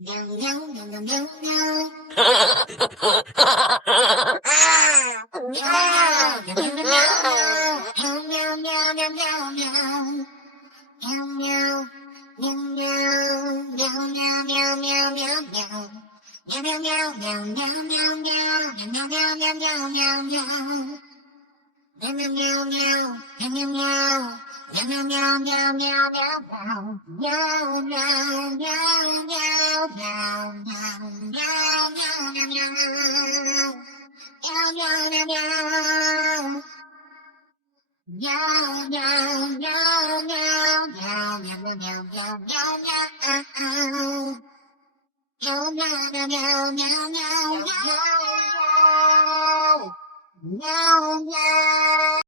Meow meow meow meow meow meow. Meow meow meow meow meow meow meow meow meow. Meow meow meow meow meow meow meow meow meow meow. Meow meow meow meow meow meow meow meow meow meow meow meow meow. Meow meow meow meow meow meow meow. Meow meow meow meow meow meow meow. Meow meow meow meow meow meow meow meow meow meow. Meow meow meow meow. Meow meow meow meow meow meow meow meow meow meow. Meow meow meow meow meow meow meow. Meow meow.